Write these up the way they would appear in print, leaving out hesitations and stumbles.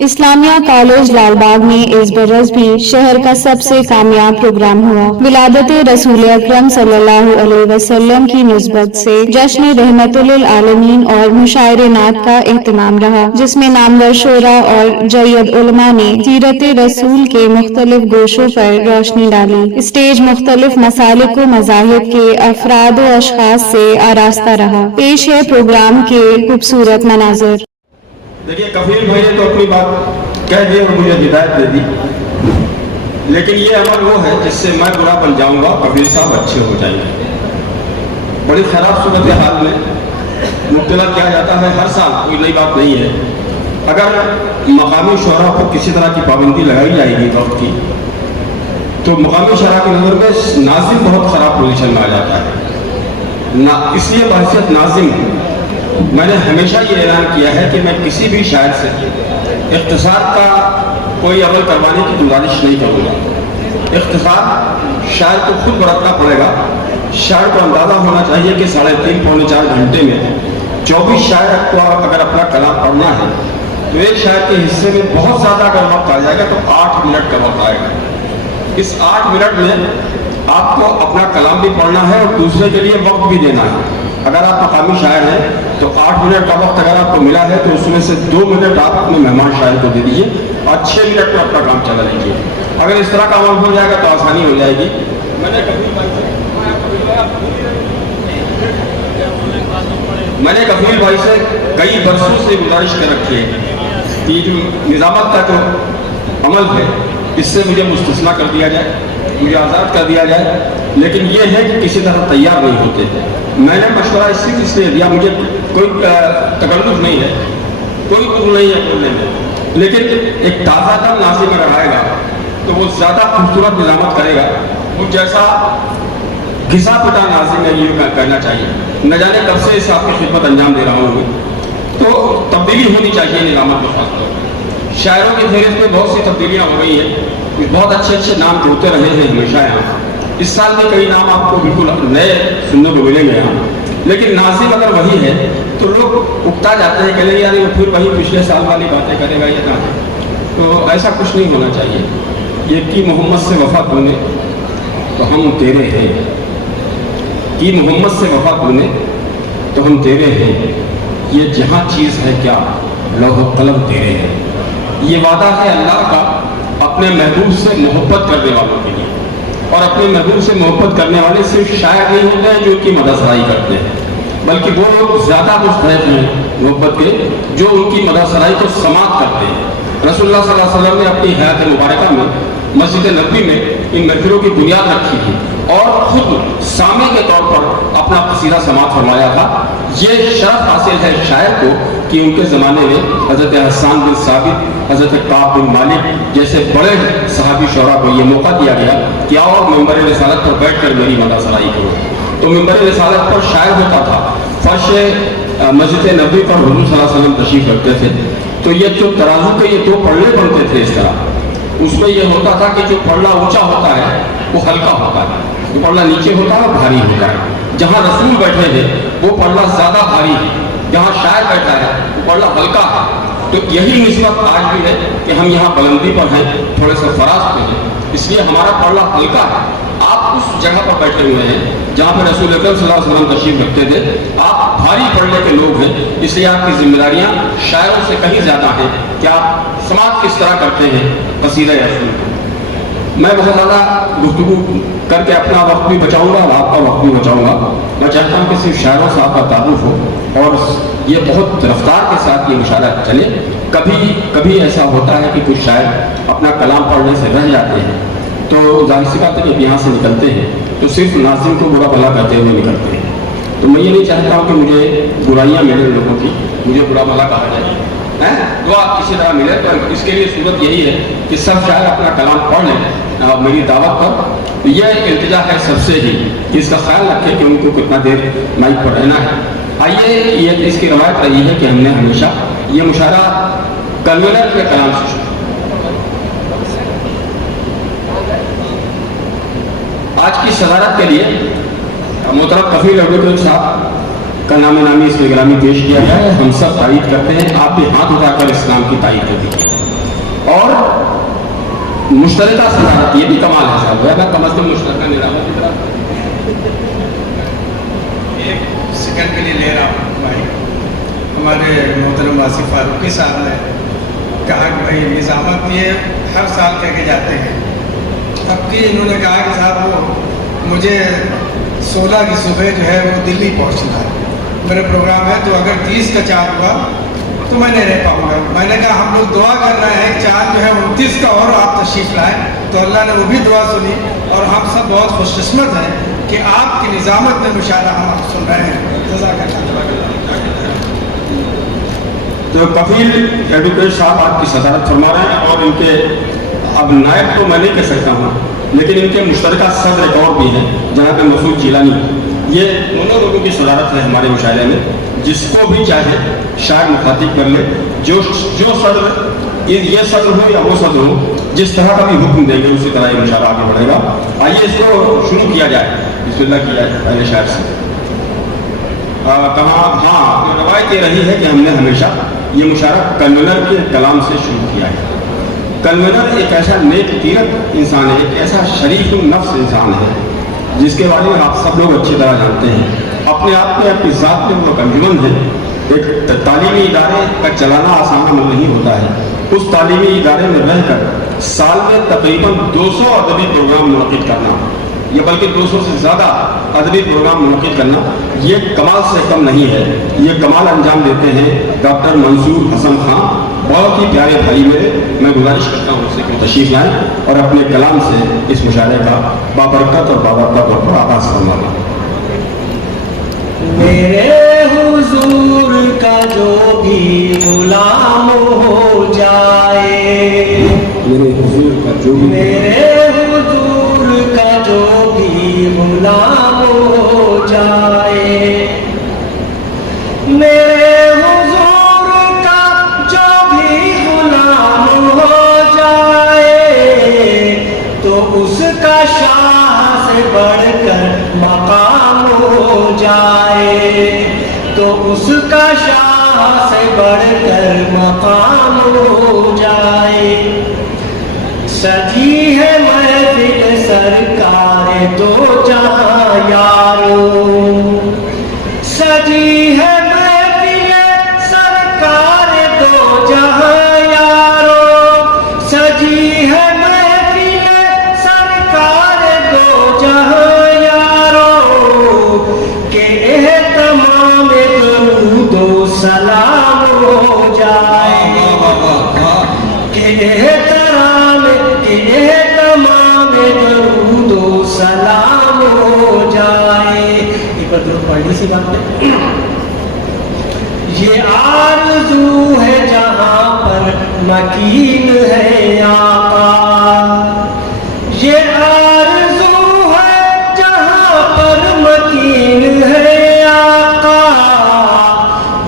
اسلامیہ college Lal Bagh میں اس برس بھی شہر کا سب سے کامیاب پروگرام ہوا۔ ولادت رسول اکرم صلی اللہ علیہ وسلم کی نسبت سے جشن رحمت للعالمین اور مشاعر نعت کا اہتمام رہا، جس میں نامور شعراء اور جید علماء نے سیرت رسول کے مختلف گوشوں پر روشنی ڈالی۔ اسٹیج مختلف مسالک و مذاہب کے افراد و اشخاص سے آراستہ رہا۔ پیش ہے پروگرام کے خوبصورت مناظر۔ دیکھیے، کفیل بھائی نے تو اپنی بات کہہ دی اور مجھے ہدایت دے دی، لیکن یہ عمل وہ ہے جس سے میں برا بن جاؤں گا، کفیل صاحب اچھے ہو جائیں گے۔ بڑی خراب صورتحال میں مبتلا کیا جاتا ہے ہر سال، کوئی نئی بات نہیں ہے۔ اگر مقامی شعراء پر کسی طرح کی پابندی لگائی جائے گی وقت کی، تو مقامی شعراء کی نظر میں ناظم بہت خراب پوزیشن میں آ جاتا ہے۔ اس لیے بحیثیت ناظم میں نے ہمیشہ یہ اعلان کیا ہے کہ میں کسی بھی شاعر سے اختصار کا کوئی عمل کروانے کی گزارش نہیں کروں گا۔ اختصار شاعر کو خود برتنا پڑے گا۔ شاعر کو اندازہ ہونا چاہیے کہ 3.5 پونے 4 گھنٹے میں 24 شاعر کو اگر اپنا کلام پڑھنا ہے تو ایک شاعر کے حصے میں بہت زیادہ اگر وقت آ جائے گا تو 8 منٹ کا وقت آئے گا۔ اس 8 منٹ میں آپ کو اپنا کلام بھی پڑھنا ہے اور دوسرے کے لیے وقت بھی دینا ہے۔ اگر آپ مقامی شاعر ہیں تو 8 منٹ کا وقت اگر آپ کو ملا ہے تو اس میں سے 2 منٹ آپ اپنے مہمان شاعر کو دے دیجیے اور 6 منٹ میں اپنا کام چلا لیجیے۔ اگر اس طرح کا عمل ہو جائے گا تو آسانی ہو جائے گی۔ میں نے کفیل بھائی سے کئی برسوں سے گزارش کر رکھی ہے کہ یہ جو نظامت کا جو عمل ہے اس سے مجھے مستثنیٰ کر دیا جائے، مجھے آزاد کر دیا جائے، لیکن یہ ہے کہ کسی طرح تیار نہیں ہوتے۔ میں نے مشورہ اس لیے دیا، مجھے کوئی تکلف نہیں ہے، کوئی قبول نہیں ہے بولنے میں، لیکن ایک تازہ دم ناظم اگر آئے گا تو وہ زیادہ خوبصورت نظامت کرے گا۔ وہ جیسا گھسا پٹا ناظم ہے یہ کرنا چاہیے۔ نہ جانے کب سے اس آپ کی خدمت انجام دے رہا ہوں، تو تبدیلی ہونی چاہیے نظامت میں خاص طور پر۔ شاعروں کی فہرست میں بہت سی تبدیلیاں ہو گئی ہیں، بہت اچھے اچھے نام جوڑتے رہے ہیں ہمیشہ یہاں۔ اس سال میں کئی نام آپ کو بالکل نئے سننے کو ملیں گے یہاں، لیکن ناظم اگر وہی ہے تو لوگ اکتا جاتے ہیں کہ نہیں یار وہ پھر وہی پچھلے سال والی باتیں کرے گا یا کہاں۔ تو ایسا کچھ نہیں ہونا چاہیے۔ یہ کی محمد سے وفا تو نے تو ہم تیرے ہیں، کی محمد سے وفا تو نے تو ہم تیرے ہیں، یہ جہاں چیز ہے کیا لوح و قلم تیرے ہیں۔ یہ وعدہ ہے اللہ کا اپنے محبوب سے محبت کرنے والوں کے لیے، اور اپنے محبوب سے محبت کرنے والے صرف شاعر نہیں ہوتے ہیں جو ان کی مدحسرائی کرتے ہیں، بلکہ وہ لوگ زیادہ مستحق ہیں محبت کے جو ان کی مدحسرائی کو سماعت کرتے ہیں۔ رسول اللہ صلی اللہ علیہ وسلم نے اپنی حیات مبارکہ میں مسجد نبوی میں ان محفلوں کی بنیاد رکھی تھی اور خود سامع کے طور پر اپنا قصیدہ سماعت فرمایا تھا۔ یہ شرف حاصل ہے شاعر کو کہ ان کے زمانے میں حضرت حسان بن ثابت، حضرت کعب بن مالک جیسے بڑے صحابی شعراء کو یہ موقع دیا گیا کہ آؤ ممبر رسالت پر بیٹھ کر میری مدحسرائی کرو۔ تو ممبر رسالت پر شاعر ہوتا تھا، فرش مسجد نبوی پر حضور صلی اللہ علیہ وسلم تشریف رکھتے تھے، تو یہ جو ترازو کے یہ 2 پلڑے بنتے تھے اس طرح، اس میں یہ ہوتا تھا کہ جو پلڑا اونچا ہوتا ہے وہ ہلکا ہوتا ہے، جو پلڑا نیچے ہوتا ہے وہ بھاری ہوتا ہے۔ جہاں رسول بیٹھے ہیں وہ پلڑا زیادہ بھاری ہے، جہاں شاعر بیٹھا ہے وہ پلڑا ہلکا ہے۔ تو یہی نسبت آج بھی ہے کہ ہم یہاں بلندی پر ہیں، تھوڑے سے فراز پہ ہیں، اس لیے ہمارا پلڑا ہلکا ہے۔ آپ اس جگہ پر بیٹھے ہوئے ہیں جہاں پہ رسول اکرم صلی اللہ علیہ وسلم تشریف رکھتے تھے، آپ بھاری پلڑے کے لوگ ہیں، اس لیے آپ کی ذمہ داریاں شاعروں سے کہیں زیادہ ہیں کہ آپ سماعت کس طرح کرتے ہیں قصیدہ رسول۔ میں بہت زیادہ گفتگو کر کے اپنا وقت بھی بچاؤں گا اور آپ کا وقت بھی بچاؤں گا۔ میں چاہتا ہوں کہ صرف شاعروں سے آپ کا تعارف ہو اور یہ بہت رفتار کے ساتھ یہ مشاعرہ چلے۔ کبھی ایسا ہوتا ہے کہ کچھ شاعر اپنا کلام پڑھنے سے رہ جاتے ہیں، تو ظاہر سی بات ہے کہ یہاں سے نکلتے ہیں تو صرف ناظم کو برا بھلا کرتے ہوئے نکلتے ہیں۔ تو میں یہ نہیں چاہتا ہوں کہ مجھے برائیاں ملے لوگوں کی، مجھے برا بھلا کہا جائے، دعا کسی طرح ملے۔ تو اس کے لیے صورت یہی ہے کہ سب شاعر اپنا کلام پڑھ لیں میری دعوت پر۔ یہ ایک التجا ہے سب سے ہی کہ اس کا خیال رکھیں کہ ان کو کتنا دیر مائک پر رہنا ہے۔ آئیے، یہ اس کی روایت رہی ہے کہ ہم نے ہمیشہ یہ مشاعرہ کنوینر کے کلام سے شروع۔ آج کی صدارت کے لیے محترم کفیل ایڈوکیٹ صاحب کا نام نامی اس میں گرامی پیش کیا گیا ہے۔ ہم سب تائید کرتے ہیں، آپ بھی ہاتھ اٹھا کر اسلام کی تائید کر دیجیے۔ اور مشترکہ صدارت، یہ بھی کمال ہے صاحب، ہے کم از کم مشترکہ نظام کی طرح. ایک سیکنڈ کے لیے لے رہا ہوں بھائی. ہمارے محترم آصف فاروقی صاحب نے کہا کہ بھائی نظامت یہ ہر سال کہہ کے جاتے ہیں. اب کی انہوں نے کہا کہ صاحب وہ مجھے 16 کی صبح جو ہے وہ دلی پہنچنا ہے، میرا پروگرام ہے، تو اگر 30 کا چاند ہوا تو میں نہیں رہ پاؤں گا. میں نے کہا ہم لوگ دعا کر رہے ہیں چاند جو ہے 29 کا اور آپ تشریف لائیں، تو اللہ نے وہ بھی دعا سنی. اور ہم سب بہت خوش قسمت ہیں کہ آپ کی نظامت میں مشاہدہ ہم سن رہے ہیں. جزاک اللہ. تو کفیل ایڈوکیٹ صاحب آپ کی صدارت فرما رہے ہیں، اور ان کے اب نائب تو میں نہیں کہہ سکتا ہوں، لیکن ان کے مشترکہ صدر ایک اور بھی ہیں جناب مسعود جیلانی. یہ دونوں لوگوں کی صدارت ہے ہمارے مشاعرے میں. جس کو بھی چاہے شاعر مخاطب کر لے، جو صدر، یہ صدر ہو یا وہ صدر ہو، جس طرح کا بھی حکم دیں گے اسی طرح یہ مشاعرہ آگے بڑھے گا. آئیے اس کو شروع کیا جائے. بسم اللہ کیا جائے پہلے شاعر سے. کہاں ہاں روایت یہ رہی ہے کہ ہم نے ہمیشہ یہ مشاعرہ کنونر کے کلام سے شروع کیا ہے. کنونر ایک ایسا نیک تیرت انسان ہے، ایک ایسا شریف النفس انسان ہے جس کے بارے میں آپ سب لوگ اچھی طرح جانتے ہیں. اپنے آپ میں اپنی ذات میں وہ انجمن ہے. ایک تعلیمی ادارے کا چلانا آسان عمل نہیں ہوتا ہے. اس تعلیمی ادارے میں رہ کر سال میں تقریباً 200 ادبی پروگرام منعقد کرنا، یا بلکہ 200 سے زیادہ ادبی پروگرام منعقد کرنا، یہ کمال سے کم نہیں ہے. یہ کمال انجام دیتے ہیں ڈاکٹر منصور حسن خان، بہت ہی پیارے بھائی میرے. میں گزارش کرتا ہوں اس سے کہ تشریف لائیں اور اپنے کلام سے اس مشاعرے کا بابرکت اور بابرکت طور پر آغاز فرمائیں. میرے حضور کا جو بھی غلام ہو جائے، میرے حضور کا جو بھی میرے حضور کا جو بھی غلام ہو جائے، میرے حضور کا جو بھی غلام ہو جائے، تو اس کا شاہ سے بڑھ کر مقام ہو جائے، تو اس کا شاہ سے بڑھ کر مقام ہو جائے. سجی ہے محفل سرکار دو جہاں یارو، سجی ہے محفل سرکار دو جہاں یارو، سجی ہے محفل سرکار دو جہاں یارو، کہ تمام درود و سلام ہو جائے، کہ تمام درود و سلام ہو جائے. ایک بار درود پڑھنے سی بات ہے. یہ آرزو ہے جہاں پر مکین ہے آقا، یہ آرزو ہے جہاں پر مکین ہے آقا،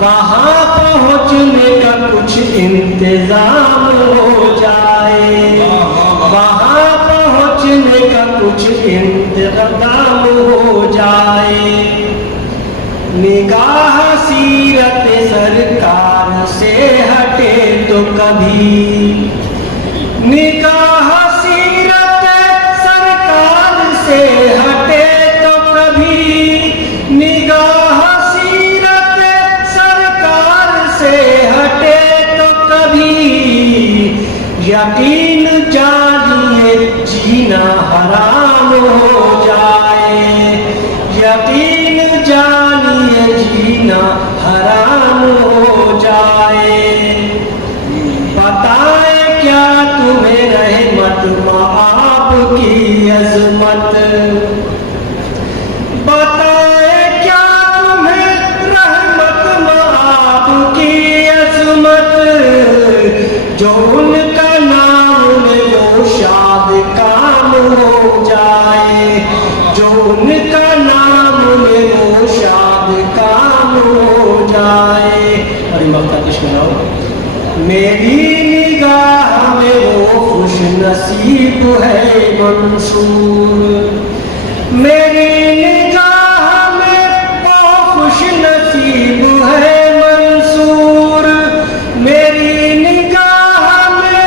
وہاں پہنچنے کا کچھ انتظام ہو جائے، وہاں پہنچنے کا کچھ انتظام ہو جائے. نگاہ سیرت سرکار سے ہٹے تو کبھی، نگاہ سیرت سرکار سے ہٹے تو کبھی، نگاہ سیرت سرکار سے ہٹے تو کبھی، یقین جانیے جینا حرام ہو جائے، یقین جانیے جینا حرام ہو جائے. بتائیں کیا تمہیں رحمت مآب کی عظمت، بتائیں کیا تمہیں رحمت مآب کی عظمت، جو ان کا نام لے وہ شاد کام ہو جائے، جو ان کا نام لے وہ شاد کام ہو جائے. اور یہ وقت کچھ بناؤ. میری نگاہ میں وہ خوش نصیب ہے منصور، میری نگاہ میں وہ خوش نصیب ہے منصور، میری نگاہ میں